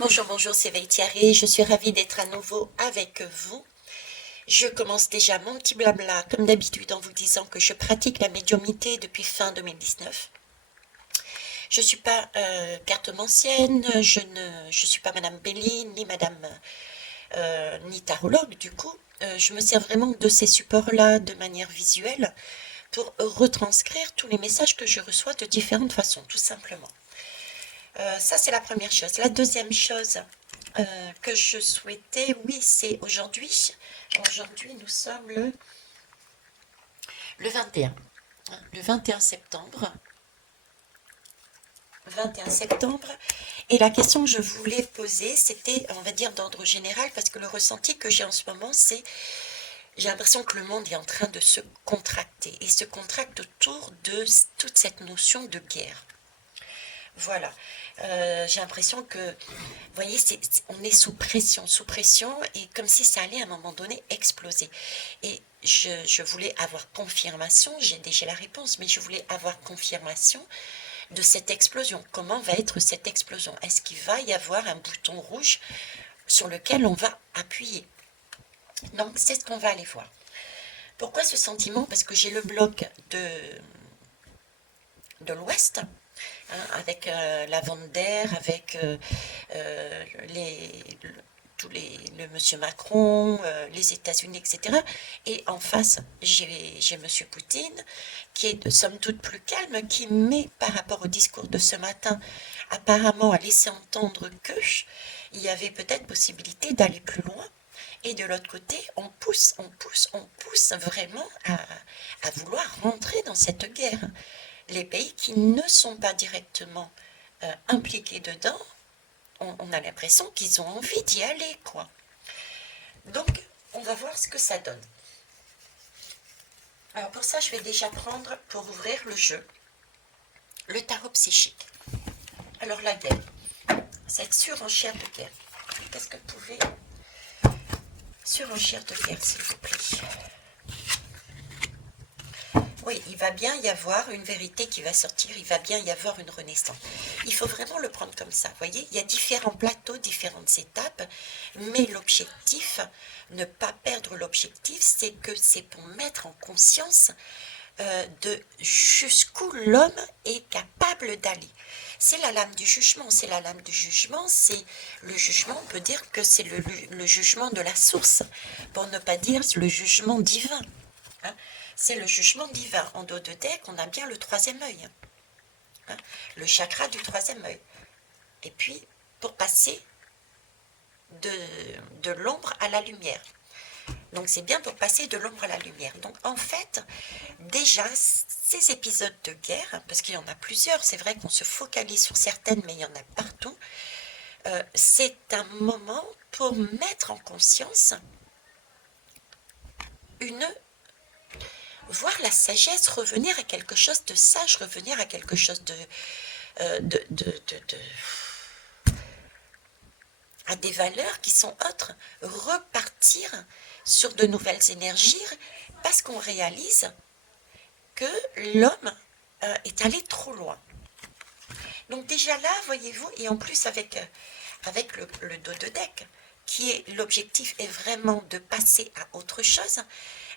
Bonjour, bonjour, c'est Veitiari. Je suis ravie d'être à nouveau avec vous. Je commence déjà mon petit blabla, comme d'habitude, en vous disant que je pratique la médiumnité depuis fin 2019. Je ne suis pas cartomancienne, je suis pas Madame Béline, ni Madame ni tarologue, du coup. Je me sers vraiment de ces supports-là de manière visuelle pour retranscrire tous les messages que je reçois de différentes façons, tout simplement. Ça, c'est la première chose. La deuxième chose que je souhaitais, oui, c'est aujourd'hui. Aujourd'hui, nous sommes le 21. Le 21 septembre. 21 septembre. Et la question que je voulais poser, c'était, on va dire, d'ordre général, parce que le ressenti que j'ai en ce moment, c'est, j'ai l'impression que le monde est en train de se contracter, et se contracte autour de toute cette notion de guerre. Voilà. J'ai l'impression que, vous voyez, on est sous pression, et comme si ça allait à un moment donné exploser. Et je voulais avoir confirmation, j'ai déjà la réponse, mais je voulais avoir confirmation de cette explosion. Comment va être cette explosion? Est-ce qu'il va y avoir un bouton rouge sur lequel on va appuyer? Donc, c'est ce qu'on va aller voir. Pourquoi ce sentiment? Parce que j'ai le bloc de l'Ouest, avec la vente d'air, avec le monsieur Macron, les États-Unis, etc. Et en face, j'ai monsieur Poutine, qui est de somme toute plus calme, qui met par rapport au discours de ce matin, apparemment a laissé entendre que il y avait peut-être possibilité d'aller plus loin. Et de l'autre côté, on pousse vraiment à vouloir rentrer dans cette guerre. Les pays qui ne sont pas directement impliqués dedans, on a l'impression qu'ils ont envie d'y aller, quoi. Donc, on va voir ce que ça donne. Alors pour ça, je vais déjà prendre, pour ouvrir le jeu, le tarot psychique. Alors la guerre, cette surenchère de guerre. Qu'est-ce que vous pouvez... Surenchère de guerre, s'il vous plaît. Oui, il va bien y avoir une vérité qui va sortir, il va bien y avoir une renaissance. Il faut vraiment le prendre comme ça, vous voyez, il y a différents plateaux, différentes étapes, mais l'objectif, ne pas perdre l'objectif, c'est que c'est pour mettre en conscience de jusqu'où l'homme est capable d'aller. C'est la lame du jugement, c'est la lame du jugement, c'est le jugement, on peut dire que c'est le jugement de la source, pour ne pas dire le jugement divin. Hein. C'est le jugement divin. En dos de deck, on a bien le troisième œil, hein, le chakra du troisième œil. Et puis, pour passer de l'ombre à la lumière. Donc c'est bien pour passer de l'ombre à la lumière. Donc en fait, déjà, ces épisodes de guerre, parce qu'il y en a plusieurs, c'est vrai qu'on se focalise sur certaines, mais il y en a partout, c'est un moment pour mettre en conscience voir la sagesse revenir à quelque chose de sage, revenir à quelque chose à des valeurs qui sont autres, repartir sur de nouvelles énergies, parce qu'on réalise que l'homme est allé trop loin. Donc déjà là, voyez-vous, et en plus avec le dos de deck, qui est l'objectif est vraiment de passer à autre chose.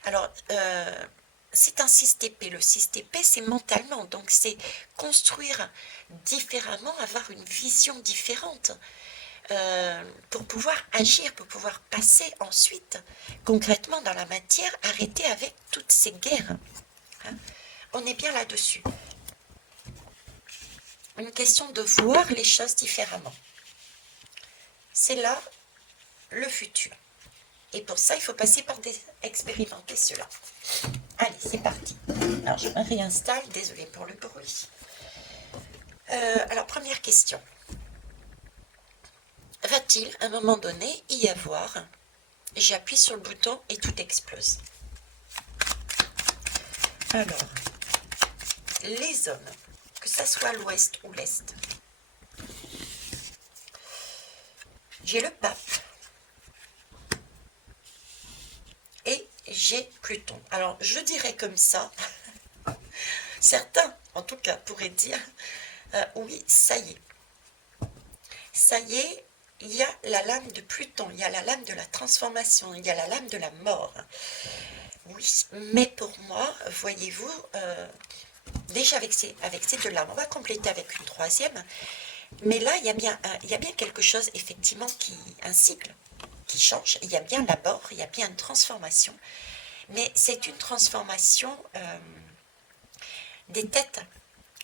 Alors, c'est un 6TP. Le 6TP, c'est mentalement, donc c'est construire différemment, avoir une vision différente. Pour pouvoir agir, pour pouvoir passer ensuite concrètement dans la matière, arrêter avec toutes ces guerres. Hein. On est bien là-dessus. Une question de voir les choses différemment. C'est là le futur. Et pour ça, il faut passer par expérimenter cela. Allez, c'est parti. Alors, je me réinstalle. Désolée pour le bruit. Alors, première question. Va-t-il, à un moment donné, y avoir... J'appuie sur le bouton et tout explose. Alors, les zones, que ça soit l'ouest ou l'est. J'ai le pape. Et j'ai Pluton. Alors, je dirais comme ça, certains, en tout cas, pourraient dire, oui, ça y est. Ça y est, il y a la lame de Pluton, il y a la lame de la transformation, il y a la lame de la mort. Oui, mais pour moi, voyez-vous, déjà avec ces deux lames, on va compléter avec une troisième, mais là, il y a bien quelque chose, effectivement, un cycle qui change, il y a bien la mort, il y a bien une transformation, mais c'est une transformation des têtes.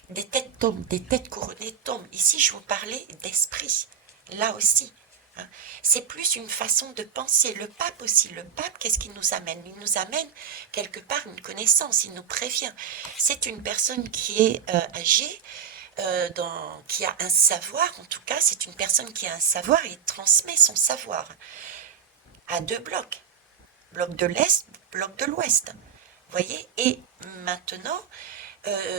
Des têtes tombent, des têtes couronnées tombent. Ici, je vous parlais d'esprit, là aussi. Hein. C'est plus une façon de penser. Le pape aussi, le pape, qu'est-ce qu'il nous amène? Il nous amène quelque part une connaissance, il nous prévient. C'est une personne qui est âgée, qui a un savoir, en tout cas, c'est une personne qui a un savoir et transmet son savoir à deux blocs. Bloc de l'Est, bloc de l'Ouest. Vous voyez? Et maintenant,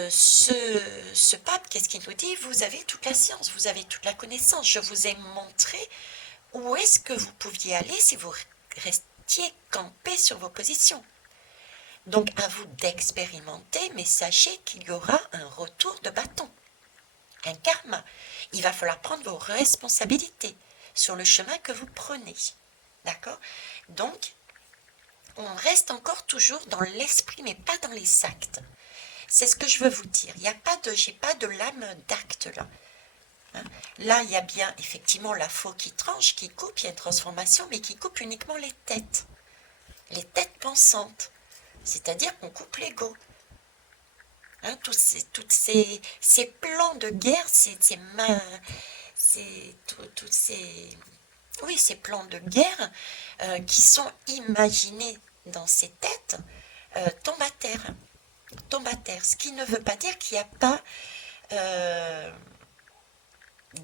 ce pape, qu'est-ce qu'il nous dit? Vous avez toute la science, vous avez toute la connaissance. Je vous ai montré où est-ce que vous pouviez aller si vous restiez campé sur vos positions. Donc à vous d'expérimenter, mais sachez qu'il y aura un retour de bâton, un karma. Il va falloir prendre vos responsabilités sur le chemin que vous prenez. D'accord? Donc, on reste encore toujours dans l'esprit, mais pas dans les actes. C'est ce que je veux vous dire. Il n'y a pas de, j'ai pas de lame d'acte là. Hein. Là, il y a bien effectivement la faux qui tranche, qui coupe, il y a une transformation, mais qui coupe uniquement les têtes pensantes. C'est-à-dire qu'on coupe l'ego. Hein, ces plans de guerre, ces plans de guerre qui sont imaginés dans ces têtes tombent à terre. Tombent à terre. Ce qui ne veut pas dire qu'il n'y a pas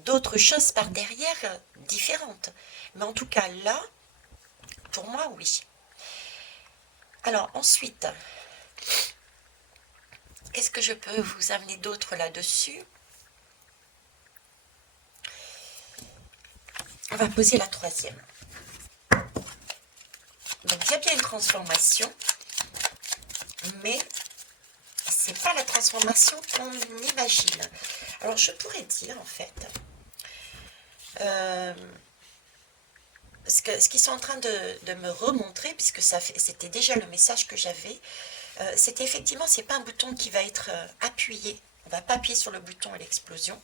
d'autres choses par derrière différentes. Mais en tout cas, là, pour moi, oui. Alors, ensuite, qu'est-ce que je peux vous amener d'autre là-dessus? On va poser la troisième. Donc, il y a bien une transformation, mais c'est pas la transformation qu'on imagine. Alors, je pourrais dire, en fait, ce qu'ils sont en train de me remontrer, puisque c'était déjà le message que j'avais, c'était effectivement, c'est pas un bouton qui va être appuyé. On va pas appuyer sur le bouton et l'explosion.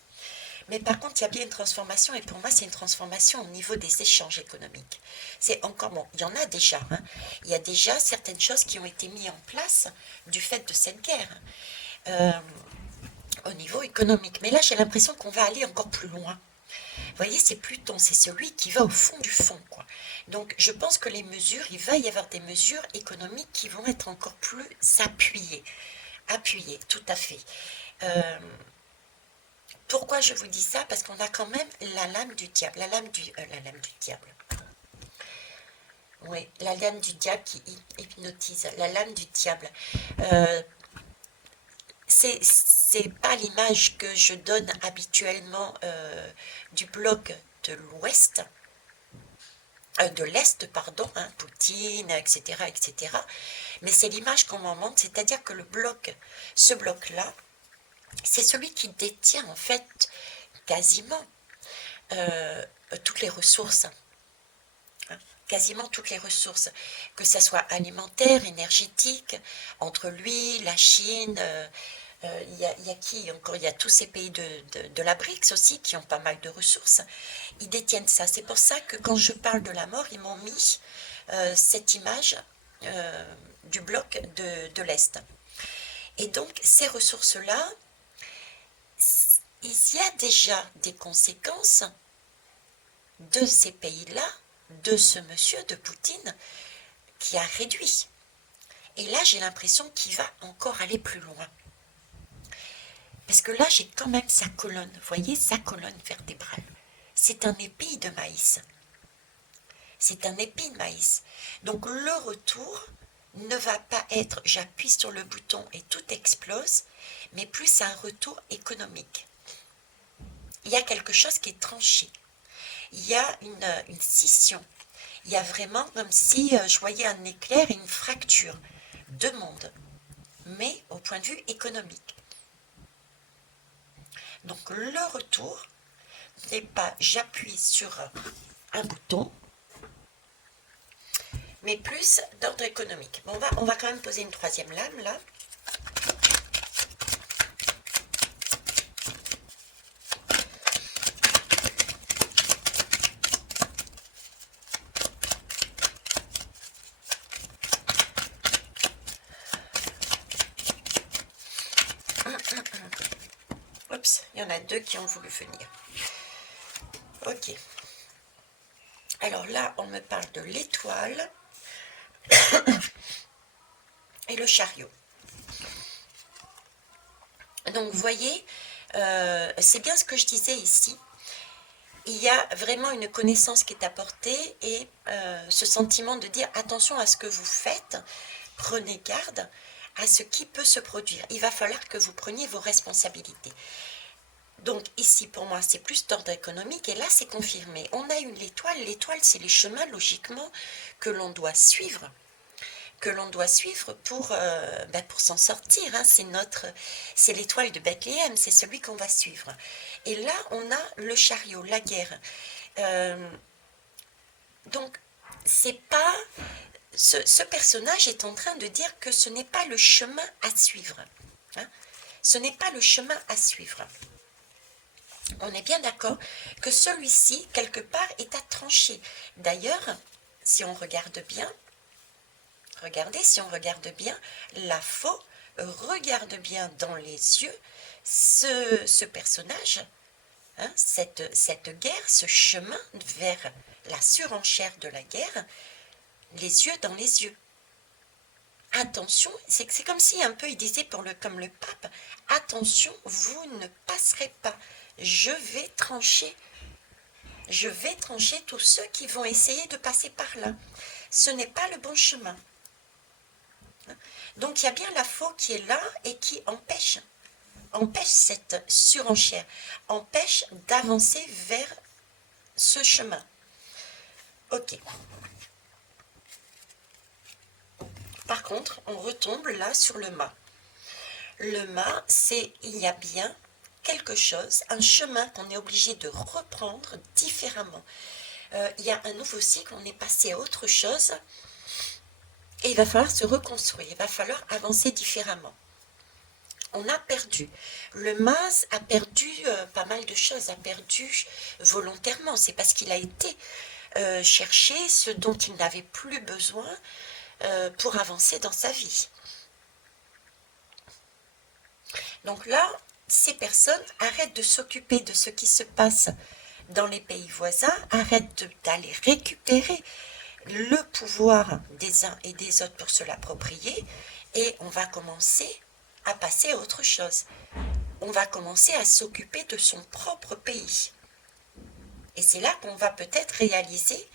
Mais par contre, il y a bien une transformation, et pour moi, c'est une transformation au niveau des échanges économiques. C'est encore, bon, il y en a déjà. Hein. Il y a déjà certaines choses qui ont été mises en place du fait de cette guerre au niveau économique. Mais là, j'ai l'impression qu'on va aller encore plus loin. Vous voyez, c'est Pluton, c'est celui qui va au fond du fond, quoi. Donc, je pense que les mesures, il va y avoir des mesures économiques qui vont être encore plus appuyées. Appuyées, tout à fait. Pourquoi je vous dis ça? Parce qu'on a quand même la lame du diable. La lame du diable. Oui, la lame du diable qui hypnotise. La lame du diable. C'est pas l'image que je donne habituellement du bloc de l'Ouest, de l'Est, pardon, hein, Poutine, etc., etc. Mais c'est l'image qu'on m'en montre, c'est-à-dire que ce bloc-là, c'est celui qui détient en fait quasiment toutes les ressources. Hein, quasiment toutes les ressources, que ce soit alimentaire, énergétique, entre lui, la Chine, il y a qui encore? Il y a tous ces pays de la BRICS aussi qui ont pas mal de ressources. Ils détiennent ça. C'est pour ça que quand je parle de la mort, ils m'ont mis cette image du bloc de l'Est. Et donc, ces ressources-là, il y a déjà des conséquences de ces pays-là, de ce monsieur, de Poutine, qui a réduit. Et là, j'ai l'impression qu'il va encore aller plus loin. Parce que là, j'ai quand même sa colonne, vous voyez, sa colonne vertébrale. C'est un épi de maïs. C'est un épi de maïs. Donc le retour ne va pas être j'appuie sur le bouton et tout explose, mais plus un retour économique. Il y a quelque chose qui est tranché. Il y a une scission. Il y a vraiment comme si je voyais un éclair et une fracture. Deux mondes, mais au point de vue économique. Donc le retour n'est pas j'appuie sur un bouton, mais plus d'ordre économique. Bon, on va quand même poser une troisième lame là. Oups, il y en a deux qui ont voulu venir. Ok. Alors là, on me parle de l'étoile et le chariot. Donc, vous voyez, c'est bien ce que je disais ici. Il y a vraiment une connaissance qui est apportée et ce sentiment de dire attention à ce que vous faites, prenez garde à ce qui peut se produire. Il va falloir que vous preniez vos responsabilités. Donc ici, pour moi, c'est plus d'ordre économique et là, c'est confirmé. On a eu l'étoile. L'étoile, c'est les chemins, logiquement, que l'on doit suivre. Pour s'en sortir. Hein. C'est l'étoile de Bethléem, c'est celui qu'on va suivre. Et là, on a le chariot, la guerre. Donc, c'est pas... Ce personnage est en train de dire que ce n'est pas le chemin à suivre. Hein. Ce n'est pas le chemin à suivre. On est bien d'accord que celui-ci, quelque part, est à trancher. D'ailleurs, si on regarde bien, regardez, si on regarde bien, la faux regarde bien dans les yeux ce personnage, hein, cette guerre, ce chemin vers la surenchère de la guerre, les yeux dans les yeux. Attention, c'est comme si un peu il disait comme le pape, attention, vous ne passerez pas, je vais trancher tous ceux qui vont essayer de passer par là. Ce n'est pas le bon chemin. Donc il y a bien la faux qui est là et qui empêche cette surenchère, empêche d'avancer vers ce chemin. Ok. Par contre, on retombe là sur le mât. Le mât, il y a bien quelque chose, un chemin qu'on est obligé de reprendre différemment. Il y a un nouveau cycle, on est passé à autre chose et il va falloir se reconstruire, il va falloir avancer différemment. On a perdu. Le mât a perdu pas mal de choses, a perdu volontairement. C'est parce qu'il a été chercher ce dont il n'avait plus besoin pour avancer dans sa vie. Donc là, ces personnes arrêtent de s'occuper de ce qui se passe dans les pays voisins, arrêtent d'aller récupérer le pouvoir des uns et des autres pour se l'approprier, et on va commencer à passer à autre chose. On va commencer à s'occuper de son propre pays. Et c'est là qu'on va peut-être réaliser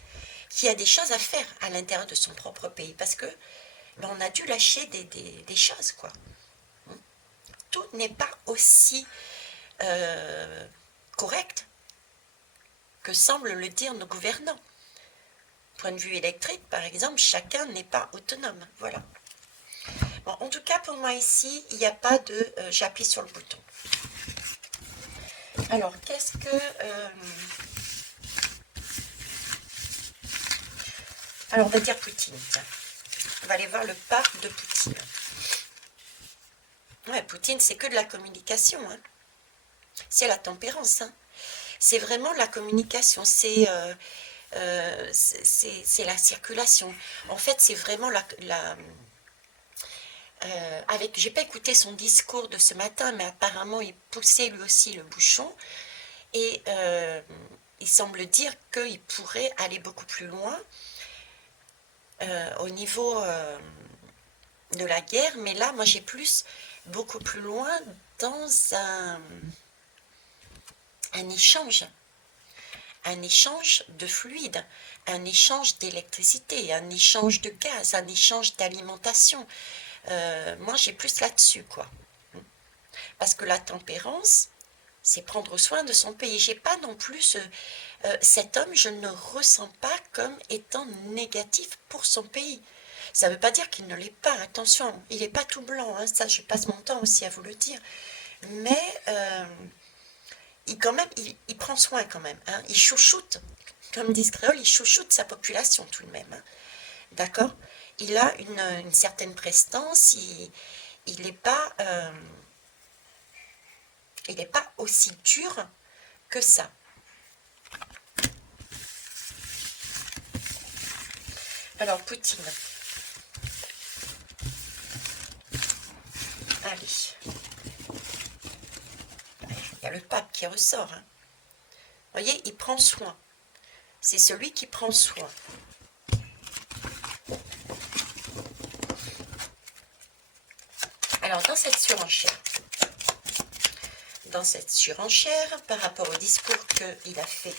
qu'il y a des choses à faire à l'intérieur de son propre pays, parce que on a dû lâcher des choses, quoi. Tout n'est pas aussi correct que semblent le dire nos gouvernants. Point de vue électrique, par exemple, chacun n'est pas autonome. Voilà. Bon, en tout cas, pour moi ici, il n'y a pas de... j'appuie sur le bouton. Alors, qu'est-ce que... Alors, on va dire Poutine. Tiens. On va aller voir le pape de Poutine. Ouais, Poutine, c'est que de la communication. Hein. C'est la tempérance. Hein. C'est vraiment la communication. C'est la circulation. En fait, c'est vraiment j'ai pas écouté son discours de ce matin, mais apparemment il poussait lui aussi le bouchon et il semble dire qu'il pourrait aller beaucoup plus loin au niveau de la guerre, mais là, moi j'ai beaucoup plus loin dans un échange de fluide, un échange d'électricité, un échange de gaz, un échange d'alimentation. Moi, j'ai plus là-dessus, quoi. Parce que la tempérance, c'est prendre soin de son pays. J'ai pas non plus cet homme, je ne le ressens pas comme étant négatif pour son pays. Ça ne veut pas dire qu'il ne l'est pas, attention, il n'est pas tout blanc, hein, ça je passe mon temps aussi à vous le dire. Mais quand même, il prend soin quand même, hein, il chouchoute, comme disent créoles, il chouchoute sa population tout de même, hein, d'accord? Il a une certaine prestance, il n'est pas, aussi dur que ça. Alors, Poutine. Allez. Il y a le pape qui ressort. Hein. Vous voyez, il prend soin. C'est celui qui prend soin. Alors, dans cette surenchère, par rapport au discours qu'il a fait,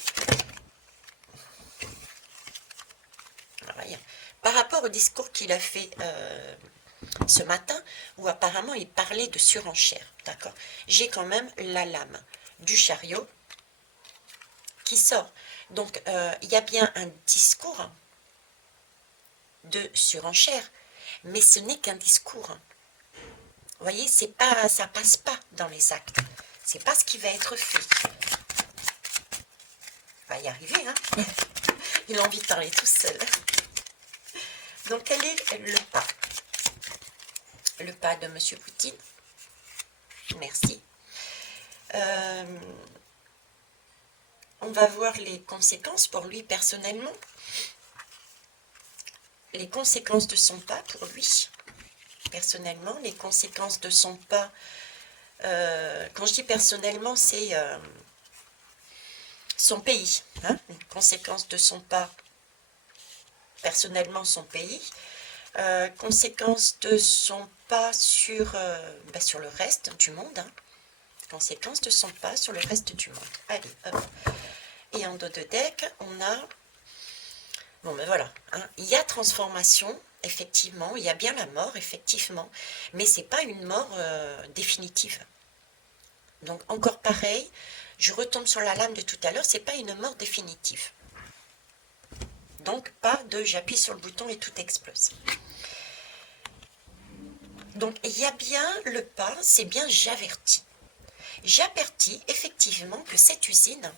par rapport au discours qu'il a fait ce matin, où apparemment il parlait de surenchère, d'accord? J'ai quand même la lame du chariot qui sort. Donc, il y a bien un discours de surenchère, mais ce n'est qu'un discours. Vous voyez, c'est pas, ça passe pas dans les actes. C'est pas ce qui va être fait. Il va y arriver, hein. Il a envie de parler tout seul. Donc, quel est le pas? Le pas de M. Poutine. Merci. On va voir les conséquences pour lui personnellement. Les conséquences de son pas pour lui, personnellement. Les conséquences de son pas, quand je dis personnellement, c'est son pays. Hein, les conséquences de son pas, personnellement, son pays. Conséquences de son pas sur le reste du monde. Hein. Conséquences de son pas sur le reste du monde. Allez, hop. Et en dos de deck, on a... Bon, ben voilà. Hein. Il y a transformation, effectivement. Il y a bien la mort, effectivement. Mais ce n'est pas une mort définitive. Donc, encore pareil, je retombe sur la lame de tout à l'heure, ce n'est pas une mort définitive. Donc, pas de j'appuie sur le bouton et tout explose. Donc, il y a bien le pas, c'est bien j'avertis. J'avertis effectivement que cette usine,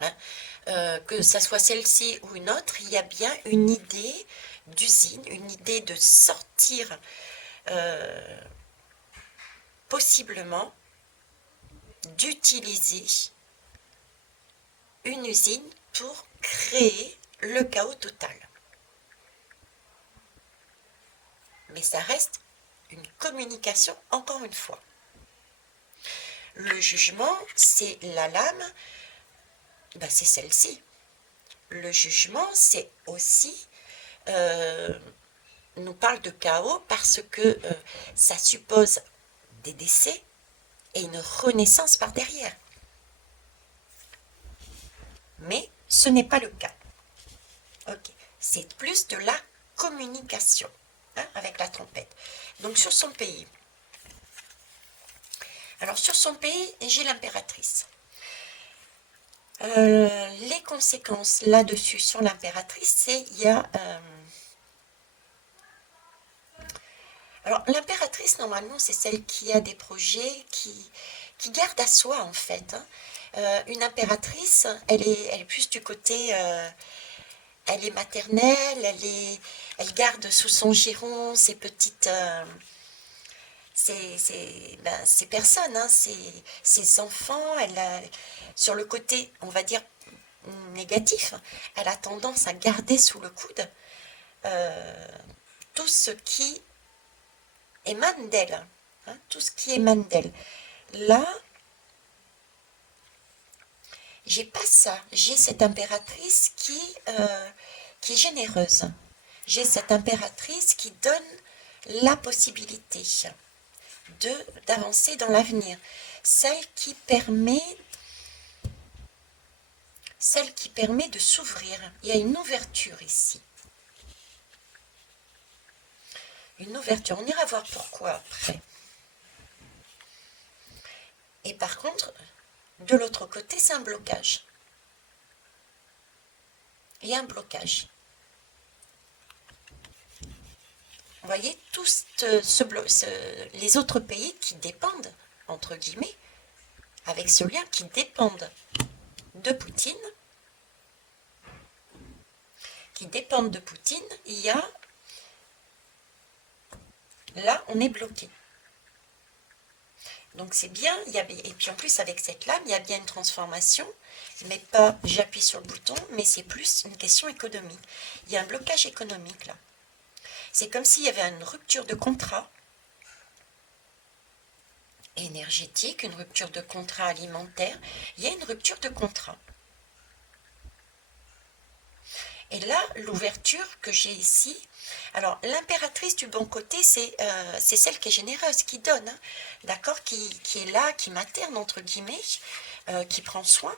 hein, que ça soit celle-ci ou une autre, il y a bien une idée d'usine, une idée de sortir possiblement, d'utiliser une usine pour créer le chaos total. Mais ça reste une communication, encore une fois. Le jugement, c'est la lame, ben c'est celle-ci. Le jugement, c'est aussi, nous parle de chaos parce que ça suppose des décès et une renaissance par derrière. Mais ce n'est pas le cas. Ok, c'est plus de la communication, hein, avec la trompette. Donc sur son pays. Alors sur son pays, j'ai l'impératrice. Les conséquences là-dessus sur l'impératrice, c'est il y a... alors l'impératrice, normalement, c'est celle qui a des projets, qui garde à soi, en fait. Hein. Une impératrice, elle est plus du côté... elle est maternelle, elle garde sous son giron ses petites... ces personnes, hein, ces enfants, sur le côté, on va dire, négatif, elle a tendance à garder sous le coude tout ce qui émane d'elle, hein, tout ce qui émane d'elle. Là, j'ai pas ça, j'ai cette impératrice qui est généreuse. J'ai cette impératrice qui donne la possibilité d'avancer dans l'avenir, celle qui permet de s'ouvrir. Il y a une ouverture ici. Une ouverture. On ira voir pourquoi après. Et par contre, de l'autre côté, c'est un blocage. Il y a un blocage. Vous voyez, tous les autres pays qui dépendent, entre guillemets, avec ce lien qui dépendent de Poutine, il y a, là on est bloqué. Donc c'est bien, et puis en plus avec cette lame, il y a bien une transformation, mais pas j'appuie sur le bouton, mais c'est plus une question économique. Il y a un blocage économique là. C'est comme s'il y avait une rupture de contrat énergétique, une rupture de contrat alimentaire, il y a une rupture de contrat. Et là, l'ouverture que j'ai ici, alors l'impératrice du bon côté, c'est celle qui est généreuse, qui donne, hein, d'accord, qui est là, qui materne, entre guillemets, qui prend soin.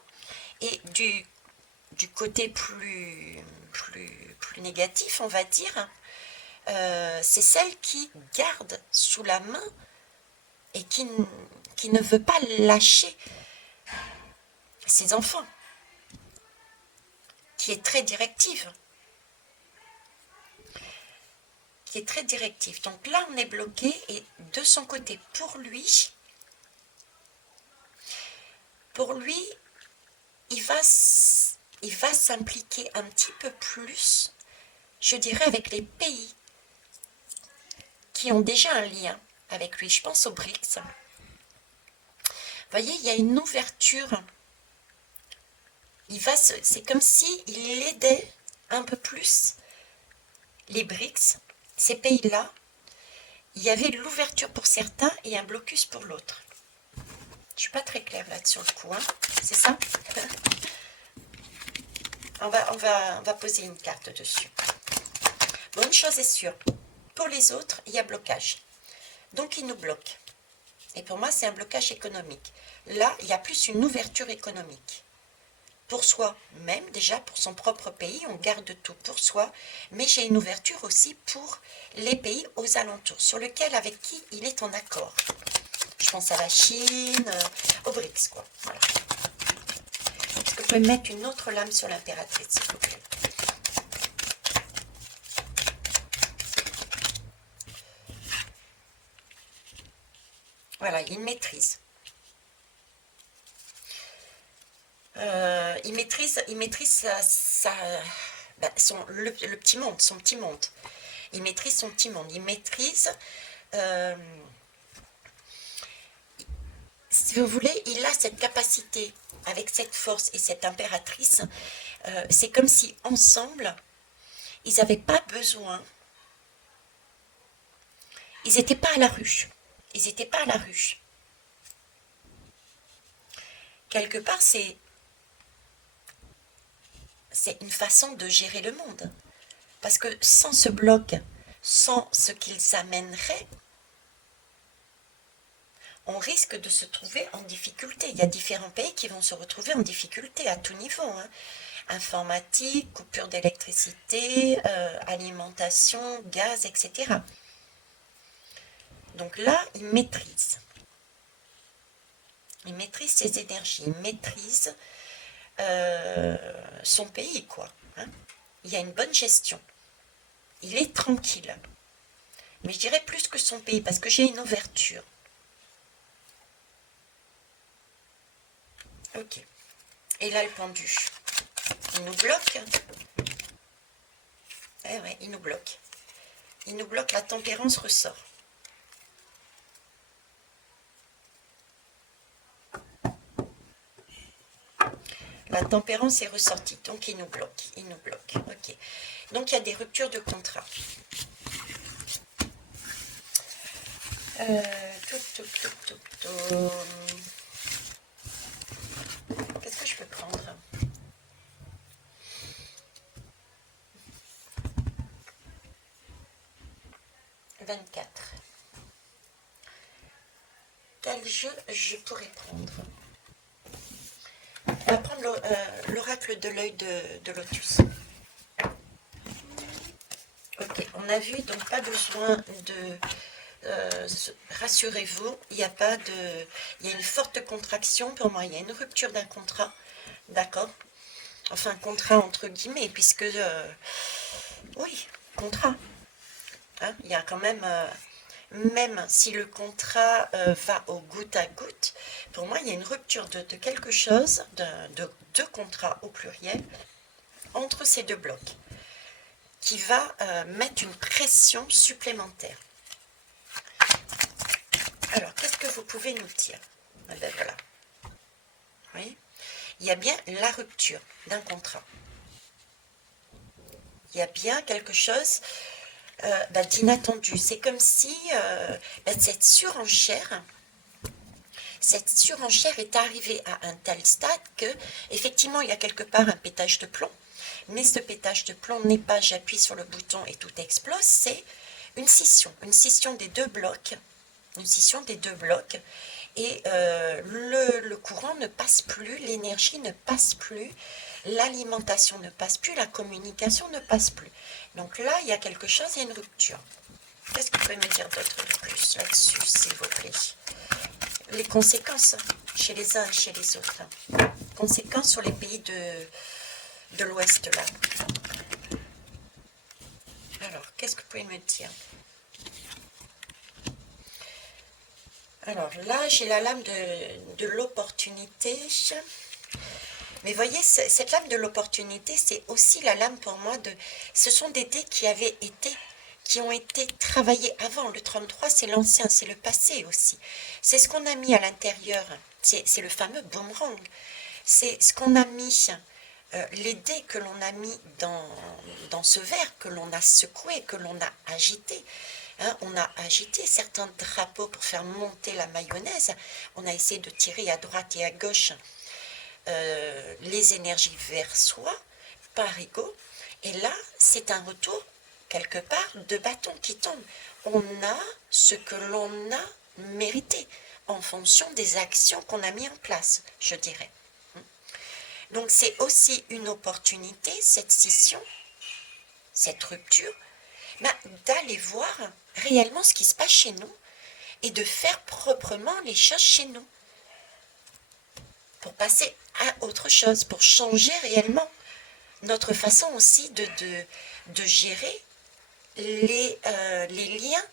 Et du côté plus négatif, on va dire, c'est celle qui garde sous la main et qui ne veut pas lâcher ses enfants, qui est très directive. Donc là, on est bloqué et de son côté, pour lui, il va s'impliquer un petit peu plus, je dirais, avec les pays qui ont déjà un lien avec lui. Je pense aux BRICS. Vous voyez, il y a une ouverture. C'est comme s'il aidait un peu plus les BRICS, ces pays-là. Il y avait l'ouverture pour certains et un blocus pour l'autre. Je ne suis pas très claire là sur le coup, hein. C'est ça? on va poser une carte dessus. Bon, une chose est sûre, pour les autres, il y a blocage. Donc, ils nous bloquent. Et pour moi, c'est un blocage économique. Là, il y a plus une ouverture économique. Pour soi, même déjà pour son propre pays, on garde tout pour soi, mais j'ai une ouverture aussi pour les pays aux alentours, sur lequel, avec qui il est en accord. Je pense à la Chine, aux BRICS, quoi. Voilà. Est-ce que vous pouvez mettre une autre lame sur l'impératrice, s'il vous plaît? Voilà, il maîtrise. Il maîtrise le petit monde, son petit monde. Il maîtrise son petit monde. Il maîtrise, si vous voulez, il a cette capacité, avec cette force et cette impératrice. C'est comme si ensemble, ils n'avaient pas besoin. Ils n'étaient pas à la ruche. Quelque part, c'est une façon de gérer le monde. Parce que sans ce bloc, sans ce qu'ils amèneraient, on risque de se trouver en difficulté. Il y a différents pays qui vont se retrouver en difficulté à tout niveau, hein. Informatique, coupure d'électricité, alimentation, gaz, etc. Donc là, il maîtrise. Il maîtrise ses énergies, il maîtrise son pays, quoi. Hein. Il y a une bonne gestion. Il est tranquille. Mais je dirais plus que son pays, parce que j'ai une ouverture. Ok. Et là, le pendu. Il nous bloque. Eh ouais, il nous bloque. Il nous bloque, la tempérance ressort. La tempérance est ressortie, donc il nous bloque. Ok. Donc il y a des ruptures de contrat. Qu'est-ce que je peux prendre? « 24. Quel jeu je pourrais prendre? On va prendre l'oracle de l'œil de Lotus. Ok, on a vu, donc pas besoin de... rassurez-vous, il n'y a pas de... Il y a une forte contraction, pour moi, il y a une rupture d'un contrat, d'accord? Enfin, contrat entre guillemets, puisque... oui, contrat. Hein, il y a quand même... même si le contrat va au goutte à goutte, pour moi, il y a une rupture de quelque chose, de deux contrats au pluriel, entre ces deux blocs, qui va mettre une pression supplémentaire. Alors, qu'est-ce que vous pouvez nous dire? Eh ben voilà. Oui. Il y a bien la rupture d'un contrat. Il y a bien quelque chose d'inattendu. C'est comme si cette surenchère est arrivée à un tel stade que, effectivement, il y a quelque part un pétage de plomb, mais ce pétage de plomb n'est pas j'appuie sur le bouton et tout explose, c'est une scission des deux blocs, et le courant ne passe plus, l'énergie ne passe plus, l'alimentation ne passe plus, la communication ne passe plus. Donc là, il y a quelque chose, il y a une rupture. Qu'est-ce que vous pouvez me dire d'autre de plus là-dessus, s'il vous plaît? Les conséquences chez les uns et chez les autres. Conséquences sur les pays de l'Ouest, là. Alors, qu'est-ce que vous pouvez me dire? Alors là, j'ai la lame de l'opportunité. Mais voyez, cette lame de l'opportunité, c'est aussi la lame pour moi de... Ce sont des dés qui ont été travaillés avant. Le 33, c'est l'ancien, c'est le passé aussi. C'est ce qu'on a mis à l'intérieur. C'est le fameux boomerang. C'est ce qu'on a mis, les dés que l'on a mis dans ce verre, que l'on a secoué, que l'on a agité. Hein, on a agité certains drapeaux pour faire monter la mayonnaise. On a essayé de tirer à droite et à gauche les énergies vers soi, par égaux. Et là, c'est un retour, quelque part, de bâton qui tombe. On a ce que l'on a mérité en fonction des actions qu'on a mis en place, je dirais. Donc c'est aussi une opportunité, cette scission, cette rupture, d'aller voir réellement ce qui se passe chez nous et de faire proprement les choses chez nous pour passer à autre chose, pour changer réellement notre façon aussi de gérer les liens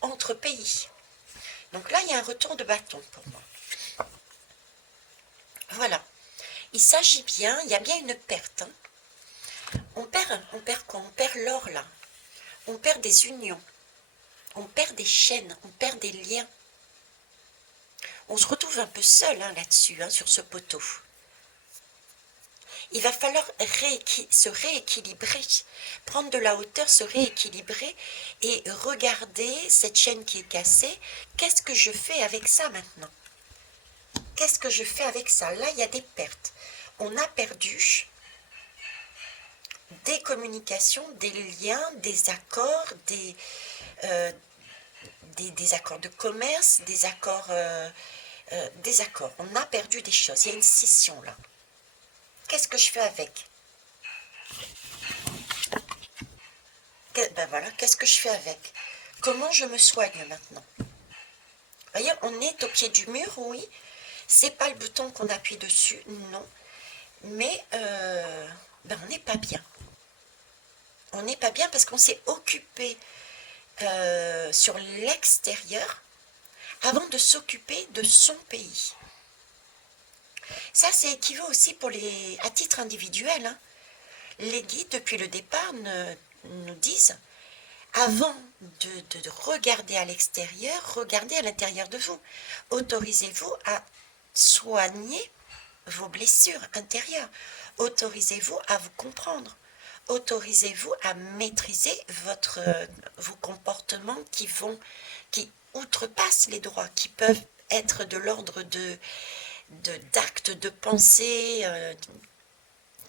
entre pays. Donc là, il y a un retour de bâton pour moi. Voilà. Il s'agit bien, il y a bien une perte. Hein. On perd quoi? On perd l'or là. On perd des unions. On perd des chaînes, on perd des liens. On se retrouve un peu seul là-dessus, sur ce poteau. Il va falloir se rééquilibrer, prendre de la hauteur, se rééquilibrer et regarder cette chaîne qui est cassée. Qu'est-ce que je fais avec ça maintenant? Qu'est-ce que je fais avec ça? Là, il y a des pertes. On a perdu des communications, des liens, des accords, des accords de commerce, des accords. On a perdu des choses. Il y a une scission là. Qu'est-ce que je fais avec? Ben voilà, qu'est-ce que je fais avec? Comment je me soigne maintenant? Vous voyez, on est au pied du mur, oui. C'est pas le bouton qu'on appuie dessus, non. Mais on n'est pas bien. On n'est pas bien parce qu'on s'est occupé sur l'extérieur avant de s'occuper de son pays. Ça, c'est équivaut aussi à titre individuel. Hein. Les guides, depuis le départ, nous disent, avant de regarder à l'extérieur, regardez à l'intérieur de vous. Autorisez-vous à soigner vos blessures intérieures. Autorisez-vous à vous comprendre. Autorisez-vous à maîtriser vos comportements qui outrepassent les droits, qui peuvent être de l'ordre d'actes de pensée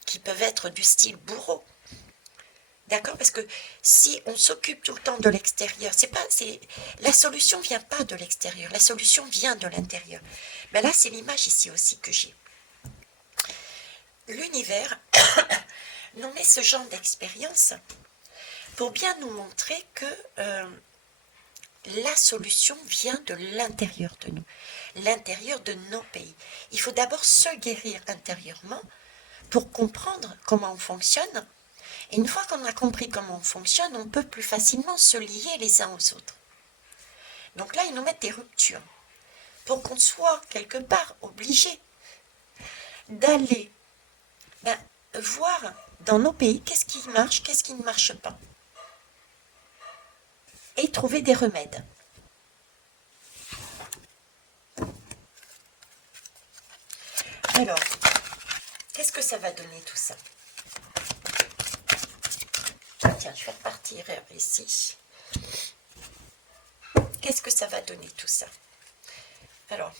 qui peuvent être du style bourreau. D'accord? Parce que si on s'occupe tout le temps de l'extérieur, la solution ne vient pas de l'extérieur, la solution vient de l'intérieur. Mais là, c'est l'image ici aussi que j'ai. L'univers nous met ce genre d'expérience pour bien nous montrer que la solution vient de l'intérieur de nous, l'intérieur de nos pays. Il faut d'abord se guérir intérieurement pour comprendre comment on fonctionne. Et une fois qu'on a compris comment on fonctionne, on peut plus facilement se lier les uns aux autres. Donc là, ils nous mettent des ruptures pour qu'on soit quelque part obligé d'aller voir dans nos pays qu'est-ce qui marche, qu'est-ce qui ne marche pas, et trouver des remèdes. Alors, qu'est-ce que ça va donner tout ça? Tiens, je vais repartir ici. Qu'est-ce que ça va donner tout ça? Alors,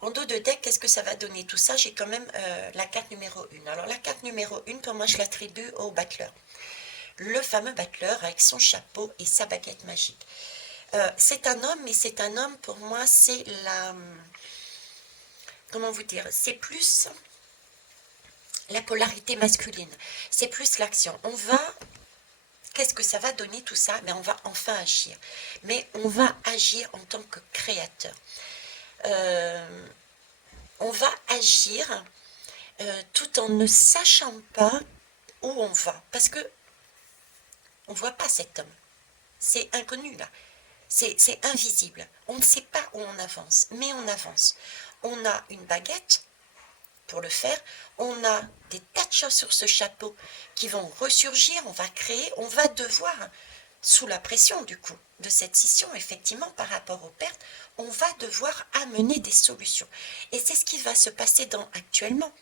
en dos de deck, qu'est-ce que ça va donner tout ça? J'ai quand même la carte numéro 1. Alors la carte numéro 1, pour moi, je l'attribue au battleur. Le fameux battleur avec son chapeau et sa baguette magique. C'est un homme, mais c'est un homme, pour moi, c'est la... Comment vous dire? C'est plus la polarité masculine. C'est plus l'action. On va... Qu'est-ce que ça va donner tout ça? On va enfin agir. Mais on va agir en tant que créateur. On va agir tout en ne sachant pas où on va. Parce que on ne voit pas cet homme. C'est inconnu là. C'est invisible. On ne sait pas où on avance. Mais on avance. On a une baguette pour le faire. On a des tas de choses sur ce chapeau qui vont ressurgir. On va créer. On va devoir, sous la pression du coup de cette scission, effectivement, par rapport aux pertes, on va devoir amener des solutions. Et c'est ce qui va se passer actuellement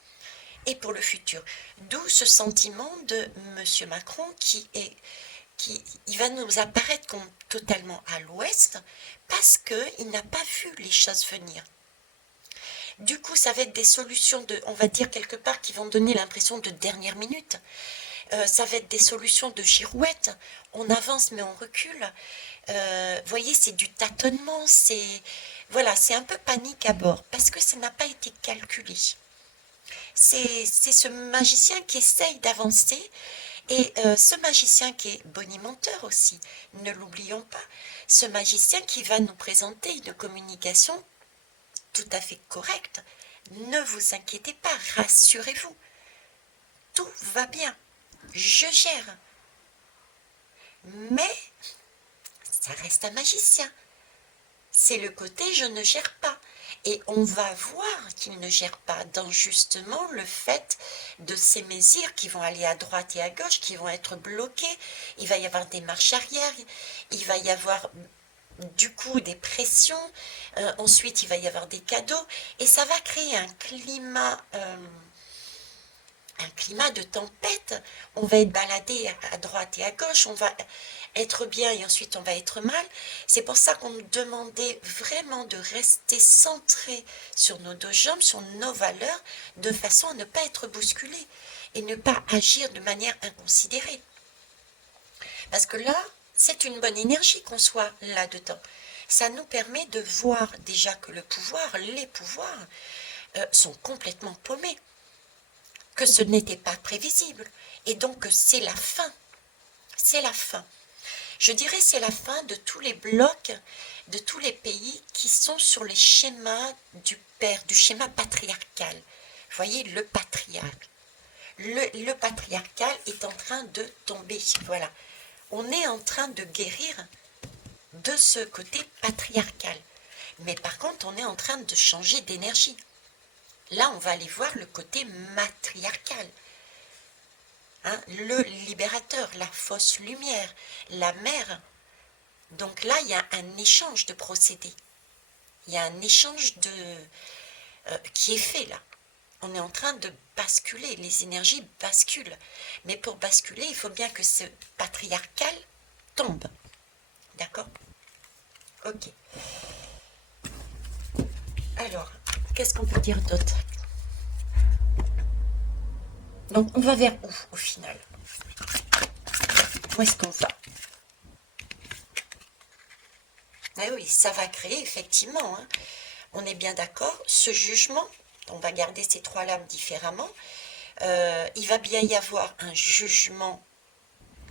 et pour le futur. D'où ce sentiment de M. Macron qui il va nous apparaître comme totalement à l'ouest parce qu'il n'a pas vu les choses venir. Du coup, ça va être des solutions on va dire quelque part, qui vont donner l'impression de dernière minute. Ça va être des solutions de girouette. On avance mais on recule. Voyez, c'est du tâtonnement, voilà, c'est un peu panique à bord parce que ça n'a pas été calculé. C'est ce magicien qui essaye d'avancer et ce magicien qui est bonimenteur aussi, ne l'oublions pas, ce magicien qui va nous présenter une communication tout à fait correcte. Ne vous inquiétez pas, rassurez-vous, tout va bien, je gère. Mais ça reste un magicien. C'est le côté je ne gère pas. Et on va voir qu'il ne gère pas dans justement le fait de ces mésirs qui vont aller à droite et à gauche, qui vont être bloqués. Il va y avoir des marches arrière, il va y avoir du coup des pressions, ensuite il va y avoir des cadeaux, et ça va créer un climat de tempête. On va être baladé à droite et à gauche, on va être bien et ensuite on va être mal. C'est pour ça qu'on nous demandait vraiment de rester centré sur nos deux jambes, sur nos valeurs, de façon à ne pas être bousculé et ne pas agir de manière inconsidérée. Parce que là, c'est une bonne énergie qu'on soit là-dedans. Ça nous permet de voir déjà que les pouvoirs sont complètement paumés, que ce n'était pas prévisible, et donc que c'est la fin. C'est la fin. Je dirais c'est la fin de tous les blocs, de tous les pays qui sont sur les schémas du père, du schéma patriarcal. Vous voyez, le patriarche. Le patriarcal est en train de tomber. Voilà. On est en train de guérir de ce côté patriarcal. Mais par contre, on est en train de changer d'énergie. Là, on va aller voir le côté matriarcal. Hein, le libérateur, la fausse lumière, la mère. Donc là, il y a un échange de procédés. Il y a un échange qui est fait là. On est en train de basculer, les énergies basculent. Mais pour basculer, il faut bien que ce patriarcal tombe. D'accord? Ok. Alors, qu'est-ce qu'on peut dire d'autre? Donc, on va vers où, au final? Où est-ce qu'on va? Eh oui, ça va créer, effectivement, hein, on est bien d'accord, ce jugement, on va garder ces trois lames différemment, il va bien y avoir un jugement,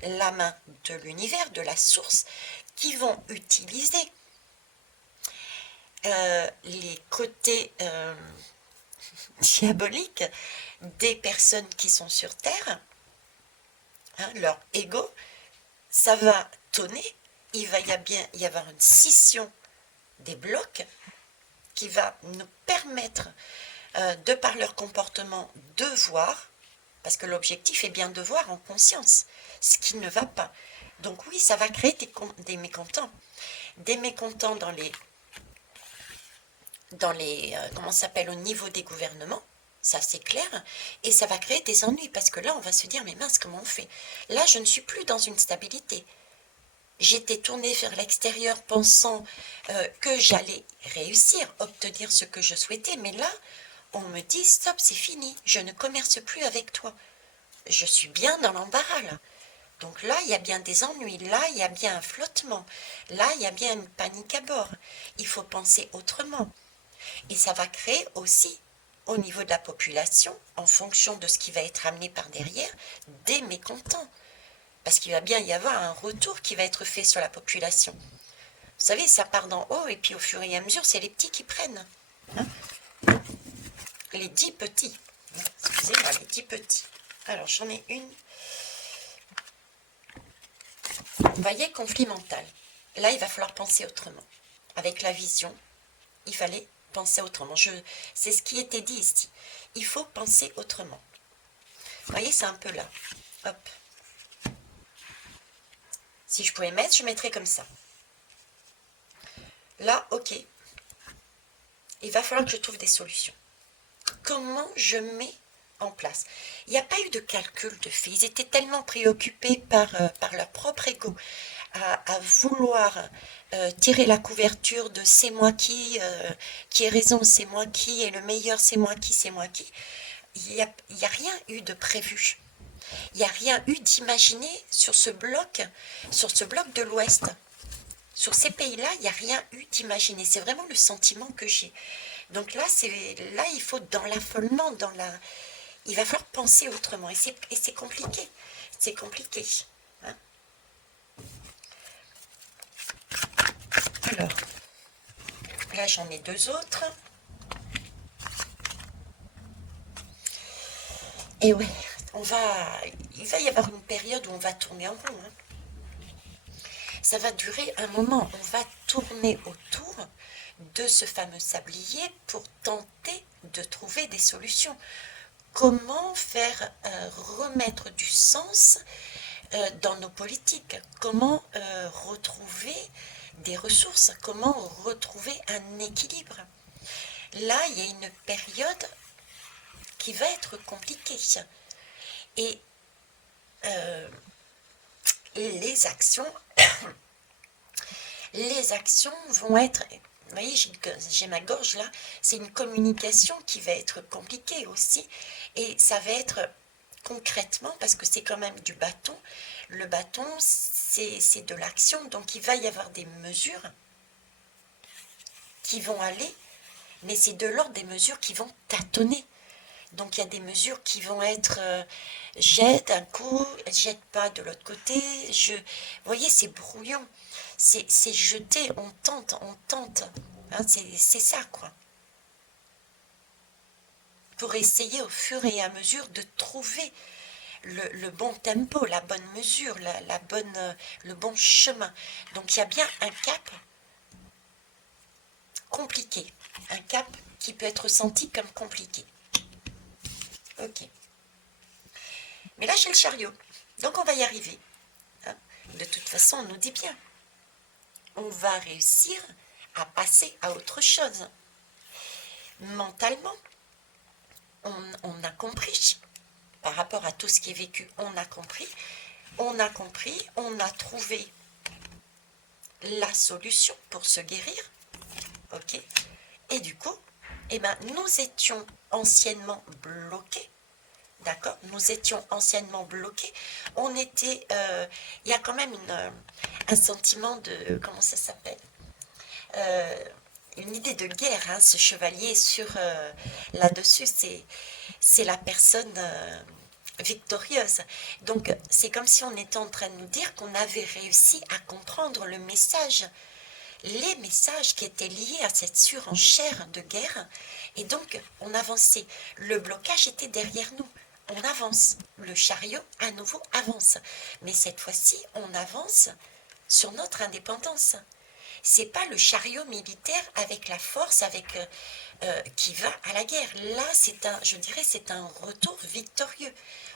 la main de l'univers, de la source, qui vont utiliser les côtés diaboliques des personnes qui sont sur Terre, hein, leur ego, ça va tonner, il va bien y avoir une scission des blocs qui va nous permettre, de par leur comportement, de voir, parce que l'objectif est bien de voir en conscience ce qui ne va pas. Donc oui, ça va créer des mécontents. Des mécontents comment ça s'appelle, au niveau des gouvernements, ça c'est clair, et ça va créer des ennuis, parce que là on va se dire, mais mince, comment on fait? Là je ne suis plus dans une stabilité. J'étais tournée vers l'extérieur pensant que j'allais réussir, obtenir ce que je souhaitais, mais là on me dit, stop, c'est fini, je ne commerce plus avec toi. Je suis bien dans l'embarras là. Donc là, il y a bien des ennuis, là, il y a bien un flottement, là, il y a bien une panique à bord. Il faut penser autrement. Et ça va créer aussi, au niveau de la population, en fonction de ce qui va être amené par derrière, des mécontents. Parce qu'il va bien y avoir un retour qui va être fait sur la population. Vous savez, ça part d'en haut, et puis au fur et à mesure, c'est les petits qui prennent. Hein, les 10 petits. Excusez-moi, les 10 petits. Alors, j'en ai une. Vous voyez, conflit mental. Là, il va falloir penser autrement. Avec la vision, il fallait penser autrement. C'est ce qui était dit ici. Il faut penser autrement. Vous voyez, c'est un peu là. Hop. Si je pouvais mettre, je mettrais comme ça. Là, ok. Il va falloir que je trouve des solutions. Comment je mets en place? Il n'y a pas eu de calcul de fait. Ils étaient tellement préoccupés par leur propre ego, à vouloir tirer la couverture de c'est moi qui est raison, c'est moi qui est le meilleur, c'est moi qui, c'est moi qui. Il n'y a rien eu de prévu. Il n'y a rien eu d'imaginé sur ce bloc de l'Ouest. Sur ces pays-là, il n'y a rien eu d'imaginé. C'est vraiment le sentiment que j'ai. Donc là, il faut dans l'affolement, il va falloir penser autrement. Et c'est compliqué. C'est compliqué. Hein. Alors, là, j'en ai deux autres. Et ouais, il va y avoir une période où on va tourner en rond. Hein. Ça va durer un moment. On va tourner autour de ce fameux sablier pour tenter de trouver des solutions. Comment faire remettre du sens dans nos politiques? Comment retrouver des ressources? Comment retrouver un équilibre? Là, il y a une période qui va être compliquée. Et les actions vont être... Vous voyez, j'ai ma gorge là. C'est une communication qui va être compliquée aussi. Et ça va être concrètement, parce que c'est quand même du bâton. Le bâton, c'est de l'action. Donc, il va y avoir des mesures qui vont aller, mais c'est de l'ordre des mesures qui vont tâtonner. Donc, il y a des mesures qui vont être jette un coup, jette pas de l'autre côté. Vous voyez, c'est brouillon. C'est jeter, on tente. Hein, c'est ça, quoi. Pour essayer au fur et à mesure de trouver le bon tempo, la bonne mesure, le bon chemin. Donc il y a bien un cap compliqué, un cap qui peut être senti comme compliqué. Ok. Mais là j'ai le chariot, donc on va y arriver. Hein. De toute façon, on nous dit bien, on va réussir à passer à autre chose. Mentalement, on a compris. Par rapport à tout ce qui est vécu, on a compris, on a trouvé la solution pour se guérir, ok. Et du coup, eh ben, nous étions anciennement bloqués, d'accord. Nous étions anciennement bloqués. On était, il y a quand même un sentiment de, comment ça s'appelle, une idée de guerre, hein, ce chevalier sur là-dessus, c'est la personne victorieuse. Donc c'est comme si on était en train de nous dire qu'on avait réussi à comprendre le message, les messages qui étaient liés à cette surenchère de guerre, et donc on avançait. Le blocage était derrière nous. On avance. Le chariot à nouveau avance. Mais cette fois-ci, on avance sur notre indépendance. C'est pas le chariot militaire avec la force, qui va à la guerre. Là, je dirais, c'est un retour victorieux.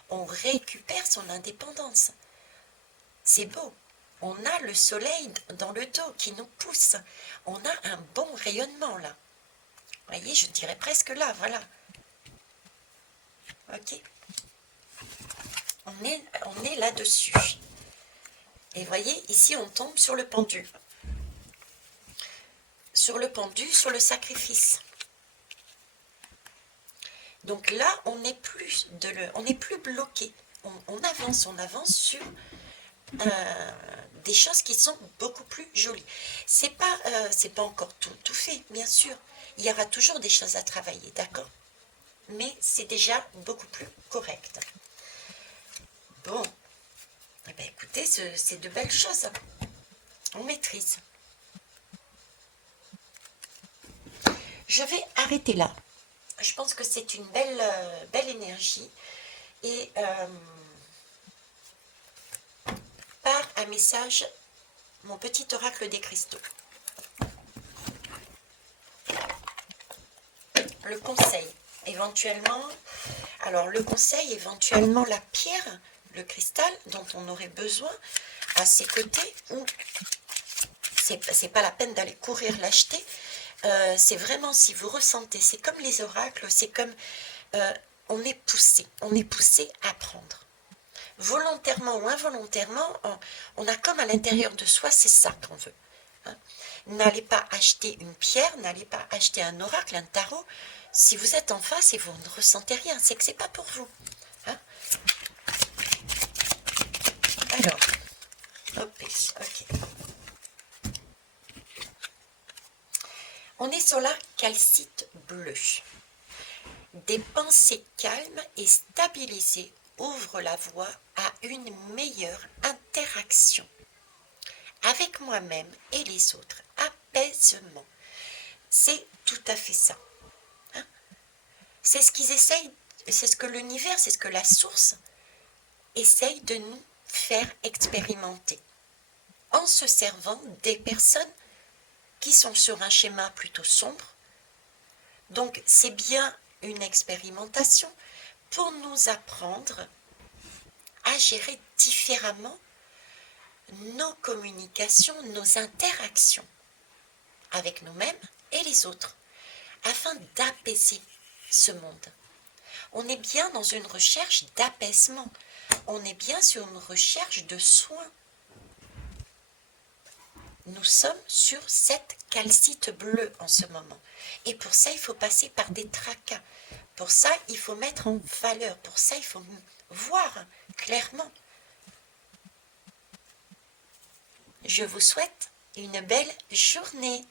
On récupère son indépendance. C'est beau. On a le soleil dans le dos qui nous pousse. On a un bon rayonnement là. Vous voyez, je dirais presque là, voilà. Ok. On est là-dessus. Et vous voyez, ici, on tombe sur le pendu. Sur le pendu, sur le sacrifice. Donc là, on n'est plus bloqué. On avance sur des choses qui sont beaucoup plus jolies. C'est pas encore tout fait, bien sûr. Il y aura toujours des choses à travailler, d'accord? Mais c'est déjà beaucoup plus correct. Bon, eh bien, écoutez, c'est de belles choses. On maîtrise. Je vais arrêter là. Je pense que c'est une belle énergie. Et par un message, mon petit oracle des cristaux. Le conseil, éventuellement, la pierre, le cristal dont on aurait besoin à ses côtés, ou c'est pas la peine d'aller courir l'acheter. C'est vraiment si vous ressentez, c'est comme les oracles, c'est comme on est poussé à apprendre. Volontairement ou involontairement, on a comme à l'intérieur de soi, c'est ça qu'on veut. Hein. N'allez pas acheter une pierre, n'allez pas acheter un oracle, un tarot. Si vous êtes en face et vous ne ressentez rien, c'est que c'est pas pour vous. Hein. Alors, hop, ok. On est sur la calcite bleue. Des pensées calmes et stabilisées ouvrent la voie à une meilleure interaction avec moi-même et les autres. Apaisement. C'est tout à fait ça. Hein. C'est ce qu'ils essayent, c'est ce que l'univers, c'est ce que la source essaye de nous faire expérimenter en se servant des personnes qui sont sur un schéma plutôt sombre. Donc c'est bien une expérimentation pour nous apprendre à gérer différemment nos communications, nos interactions avec nous-mêmes et les autres, afin d'apaiser ce monde. On est bien dans une recherche d'apaisement, on est bien sur une recherche de soins. Nous sommes sur cette calcite bleue en ce moment. Et pour ça, il faut passer par des tracas. Pour ça, il faut mettre en valeur. Pour ça, il faut voir clairement. Je vous souhaite une belle journée.